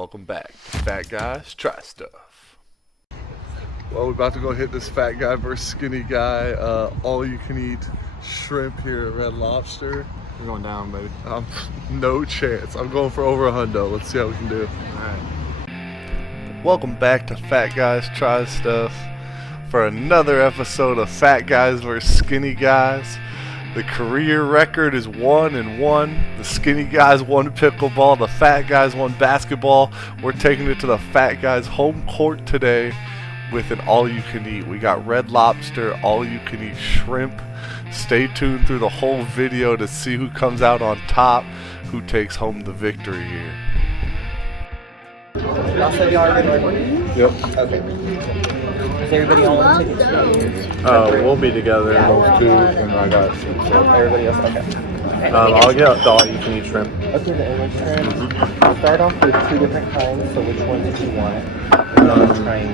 welcome back. Fat guys try stuff. Well, we're about to go hit this fat guy versus skinny guy. All you can eat shrimp here at Red Lobster. We're going down, baby. No chance. I'm going for over $100. Let's see how we can do. Alright. Welcome back to Fat Guys Try Stuff for another episode of Fat Guys vs. Skinny Guys. The career record is 1-1. The skinny guys won pickleball. The fat guys won basketball. We're taking it to the fat guys home court today with an all-you-can-eat. We got Red Lobster, all-you-can-eat shrimp. Stay tuned through the whole video to see who comes out on top, who takes home the victory here. Y'all said y'all are ready? Yep. Okay. Is everybody on the tickets? We'll be together. Those two, and I got Everybody else? Okay. I'll get the all-you-can-eat shrimp. Okay, the English shrimp. We'll start off with two different kinds, so which one did you want? I'm trying.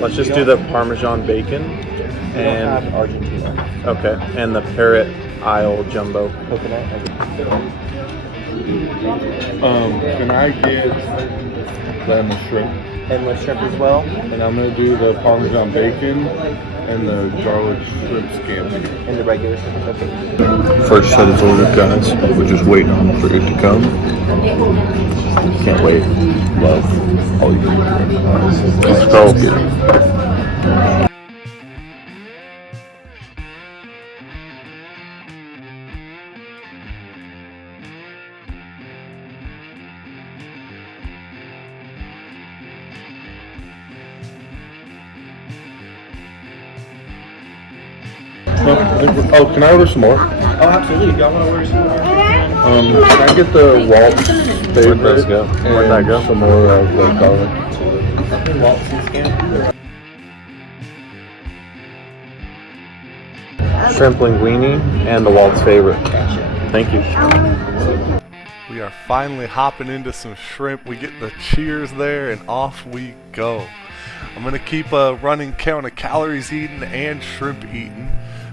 Let's just do the Parmesan bacon We don't have Argentina. okay, and the Parrot Isle Jumbo. Coconut. Can I get the shrimp? Endless shrimp as well. And I'm gonna do the Parmesan bacon and the garlic shrimp scampi. And the regular shrimp. Okay. First set is ordered, guys. We're just waiting on for it to come. Can't wait. Love all you can. Let's go. Oh, can I order some more? Oh, absolutely. If y'all want to order some more, Can I get the Walt's favorite? Where'd those go? Where'd that go? Some more of the garlic. Waltz and scampi. Shrimp linguine and the Walt's favorite. Thank you. We are finally hopping into some shrimp. We get the cheers there and off we go. I'm going to keep a running count of calories eaten and shrimp eaten.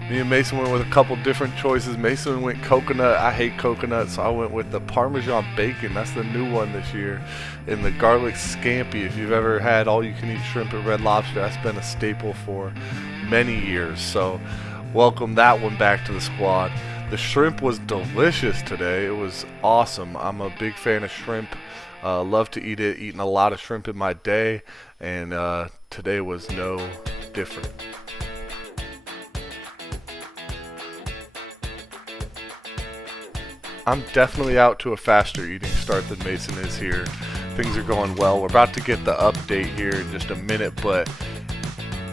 Me and Mason went with a couple different choices. Mason went coconut. I hate coconut, so I went with the Parmesan bacon. That's the new one this year. And the garlic scampi. If you've ever had all-you-can-eat shrimp at Red Lobster, that's been a staple for many years. So welcome that one back to the squad. The shrimp was delicious today. It was awesome. I'm a big fan of shrimp. Love to eat it. Eating a lot of shrimp in my day. And today was no different. I'm definitely out to a faster eating start than Mason is here. Things are going well. We're about to get the update here in just a minute, but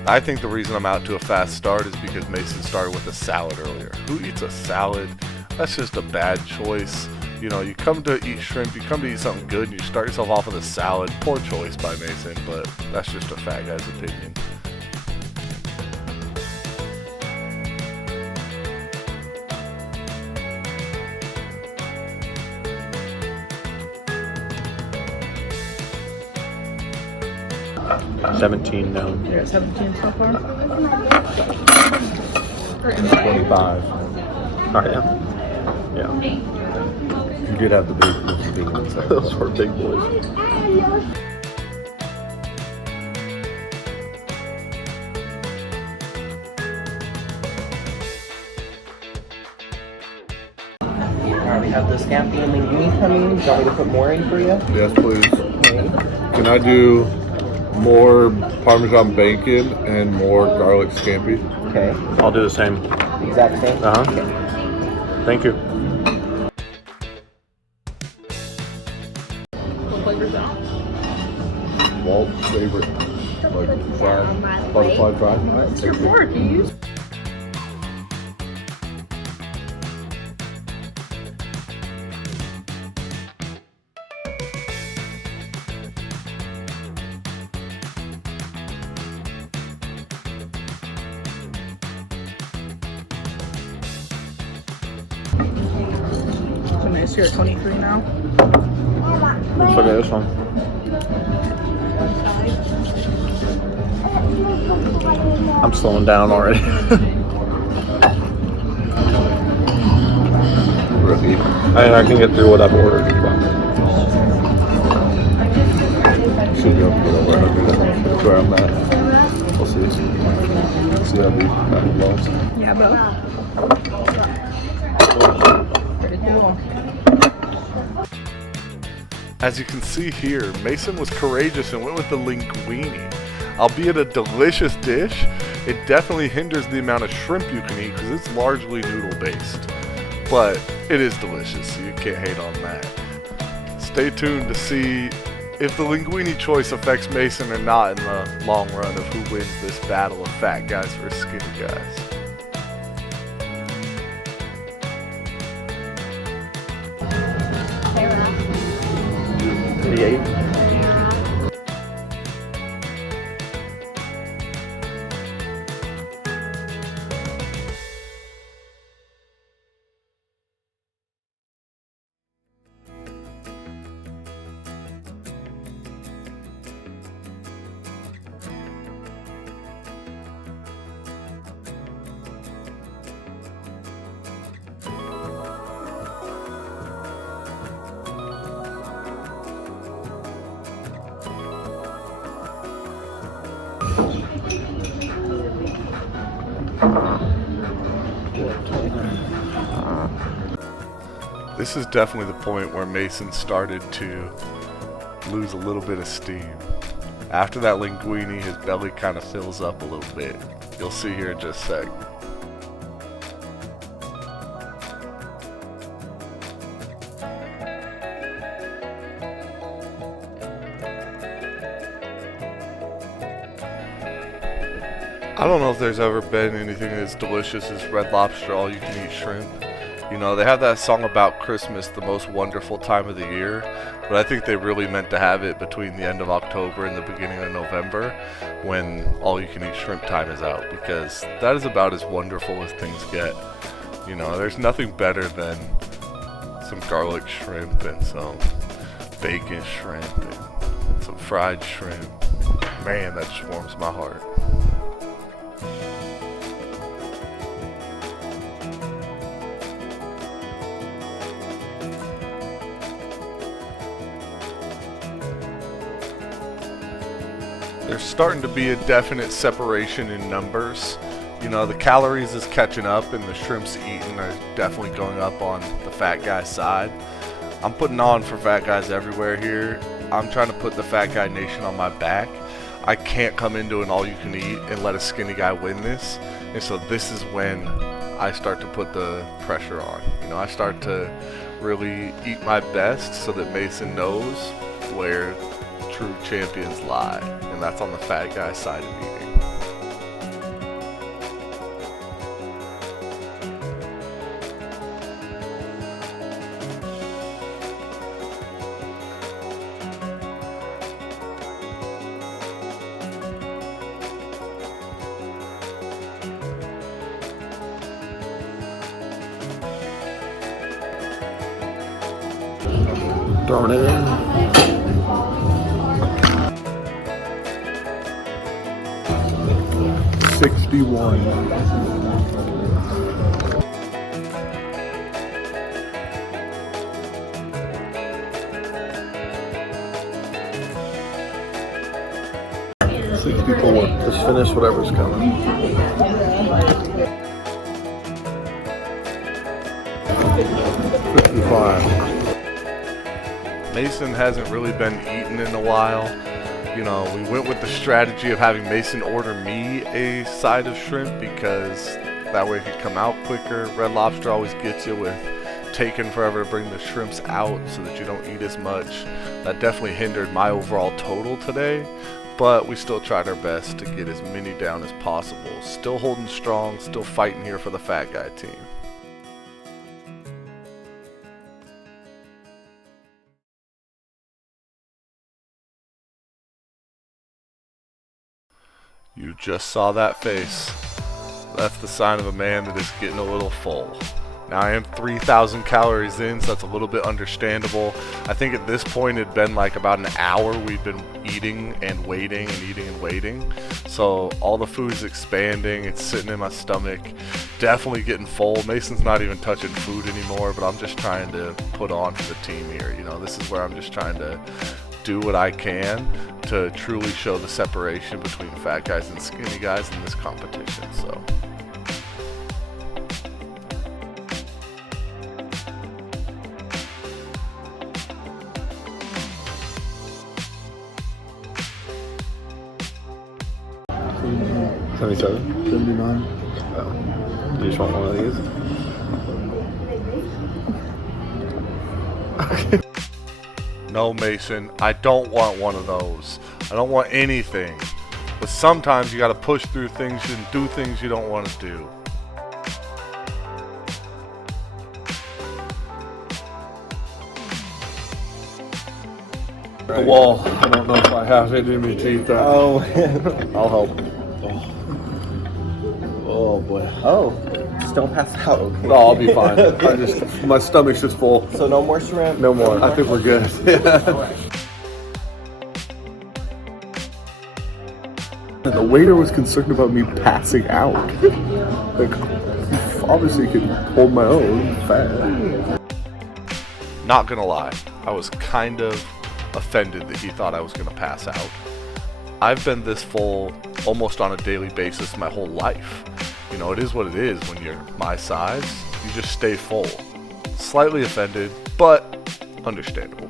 I think the reason I'm out to a fast start is because Mason started with a salad earlier. Who eats a salad? That's just a bad choice. You know, you come to eat shrimp, you come to eat something good, and you start yourself off with a salad. Poor choice by Mason, but that's just a fat guy's opinion. $17 now. You're at 17 so far? 25. Alright, yeah. You did have the big ones. Those were big boys. Alright, we have the scampi and linguine coming. Do you want me to put more in for you? Yes, please. Okay. Can I do more Parmesan bacon and more garlic scampi? Okay. I'll do the same. Exact same? Uh-huh. Okay. Thank you. What flavor is that? Walt's favorite, like fried, butterfly fried. It's your fork. You use. So nice. You're at 23 now. Let's look at this one. I'm slowing down already. Rookie. I can get through what I've ordered. where I'm at. We'll see. See how deep that involves. Yeah, bro. Pretty cool. As you can see here, Mason was courageous and went with the linguine. Albeit a delicious dish, it definitely hinders the amount of shrimp you can eat because it's largely noodle based. But it is delicious, so you can't hate on that. Stay tuned to see if the linguine choice affects Mason or not in the long run of who wins this battle of fat guys versus skinny guys. This is definitely the point where Mason started to lose a little bit of steam. After that linguine, his belly kind of fills up a little bit. You'll see here in just a sec. I don't know if there's ever been anything as delicious as Red Lobster all-you-can-eat shrimp. You know, they have that song about Christmas, the most wonderful time of the year, but I think they really meant to have it between the end of October and the beginning of November when all-you-can-eat shrimp time is out, because that is about as wonderful as things get. You know, there's nothing better than some garlic shrimp and some bacon shrimp and some fried shrimp. Man, that just warms my heart. There's starting to be a definite separation in numbers. You know, the calories is catching up and the shrimps eaten are definitely going up on the fat guy side. I'm putting on for fat guys everywhere here. I'm trying to put the fat guy nation on my back. I can't come into an all you can eat and let a skinny guy win this. And so this is when I start to put the pressure on. You know, I start to really eat my best so that Mason knows where true champions lie, and that's on the fat guy side of eating. Throwing it in. $61. $64. Just finish whatever's coming. $55. Mason hasn't really been eating in a while. You know, we went with the strategy of having Mason order me a side of shrimp because that way it could come out quicker. Red Lobster always gets you with taking forever to bring the shrimps out so that you don't eat as much. That definitely hindered my overall total today, but we still tried our best to get as many down as possible. Still holding strong, still fighting here for the fat guy team. You just saw that face. That's the sign of a man that is getting a little full. Now I am 3,000 calories in, so that's a little bit understandable. I think at this point it'd been like about an hour we've been eating and waiting and eating and waiting. So all the food's expanding, it's sitting in my stomach, definitely getting full. Mason's not even touching food anymore, but I'm just trying to put on for the team here. You know, this is where I'm just trying to do what I can to truly show the separation between fat guys and skinny guys in this competition. So. $77? $79. Oh. You just want one of these? No, Mason, I don't want one of those. I don't want anything. But sometimes you gotta push through things and do things you don't want to do. The wall. I don't know if I have it in me to eat that. Oh. I'll help. Oh boy. Oh. Just don't pass out. Okay. No, I'll be fine. My stomach's just full. So no more shrimp? No more. I think we're good. The waiter was concerned about me passing out. Like, obviously could hold my own fat. Not gonna lie, I was kind of offended that he thought I was gonna pass out. I've been this full almost on a daily basis my whole life. You know, it is what it is when you're my size. You just stay full. Slightly offended, but understandable.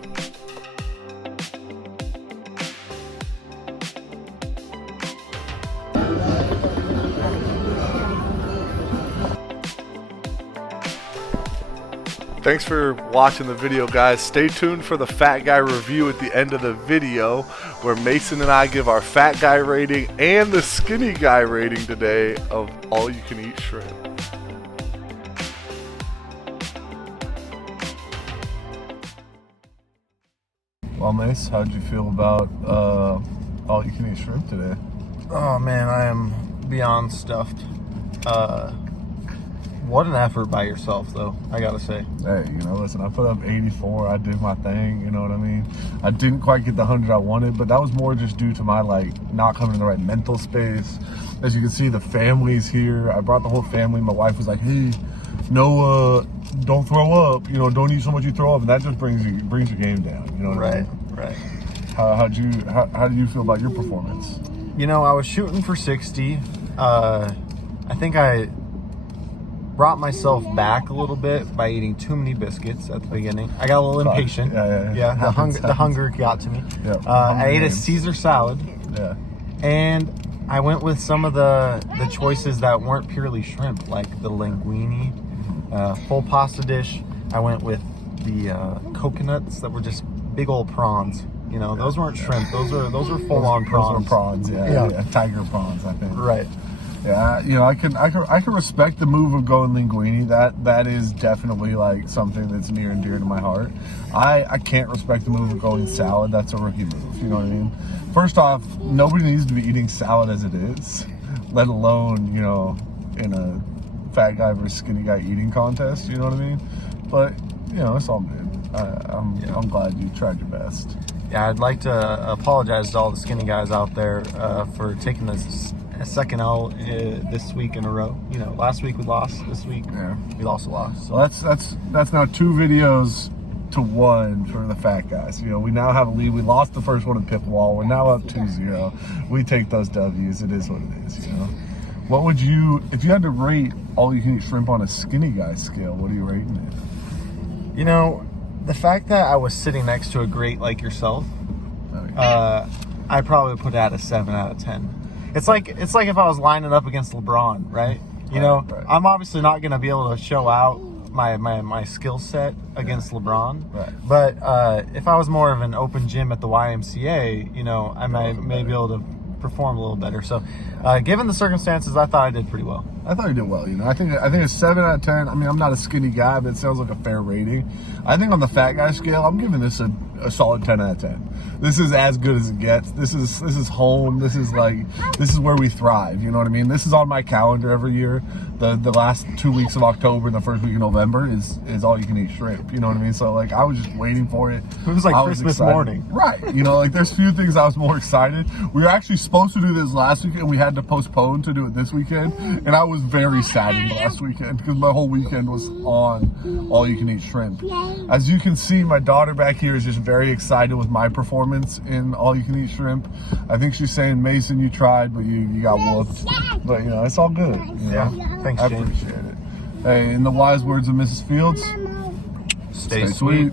Thanks for watching the video, guys. Stay tuned for the fat guy review at the end of the video, where Mason and I give our fat guy rating and the skinny guy rating today of all you can eat shrimp. Well, Mace, how'd you feel about all you can eat shrimp today? Oh man, I am beyond stuffed. What an effort by yourself, though, I gotta say. Hey, you know, listen, I put up 84. I did my thing, you know what I mean? I didn't quite get the 100 I wanted, but that was more just due to my, like, not coming in the right mental space. As you can see, the family's here. I brought the whole family. My wife was like, hey, no, don't throw up. You know, don't eat so much you throw up. And that just brings your game down, you know what I mean? Right. How do you feel about your performance? You know, I was shooting for 60. I think I brought myself back a little bit by eating too many biscuits at the beginning. I got a little impatient. Yeah. The hunger got to me. Yeah, I ate a Caesar salad. Yeah. And I went with some of the choices that weren't purely shrimp, like the linguine, full pasta dish. I went with the coconuts that were just big old prawns. You know, those weren't shrimp. Those are full on prawns. Those were prawns. Yeah. Tiger prawns, I think. Right. Yeah, you know, I can respect the move of going linguine. That is definitely like something that's near and dear to my heart. I can't respect the move of going salad. That's a rookie move. You know what I mean? First off, nobody needs to be eating salad as it is, let alone, you know, in a fat guy versus skinny guy eating contest. You know what I mean? But you know, it's all good. I'm glad you tried your best. Yeah, I'd like to apologize to all the skinny guys out there for taking this second L this week in a row. You know, last week we lost. This week we also lost. So well, that's now 2 videos to 1 for the fat guys. You know, we now have a lead. We lost the first one at Pipwall. We're now up 2-0. We take those W's. It is what it is. You know, what would you, if you had to rate all you can eat shrimp on a skinny guy scale? What are you rating it? You know, the fact that I was sitting next to a great like yourself, I probably would put it at a 7 out of 10. It's like if I was lining up against LeBron, right? You know, right. I'm obviously not going to be able to show out my skill set against LeBron. Right. But if I was more of an open gym at the YMCA, you know, I may be able to perform a little better. So, given the circumstances, I thought I did pretty well. I thought you did well. You know, I think a 7 out of 10. I mean, I'm not a skinny guy, but it sounds like a fair rating. I think on the fat guy scale, I'm giving this a solid 10 out of 10. This is as good as it gets. This is home. This is where we thrive. You know what I mean? This is on my calendar every year. The last 2 weeks of October and the first week of November is all you can eat shrimp. You know what I mean? So like, I was just waiting for it. It was like Christmas morning. Right. You know, like there's few things I was more excited. We were actually supposed to do this last weekend. We had to postpone to do it this weekend. And I was very saddened last weekend because my whole weekend was on all you can eat shrimp. As you can see, my daughter back here is just very excited with my performance. performance in all you can eat shrimp. I think she's saying, Mason, you tried, but you got whooped. But you know, it's all good. You know? Thanks, I James. appreciate it. Hey, in the wise words of Mrs. Fields, Stay sweet. sweet.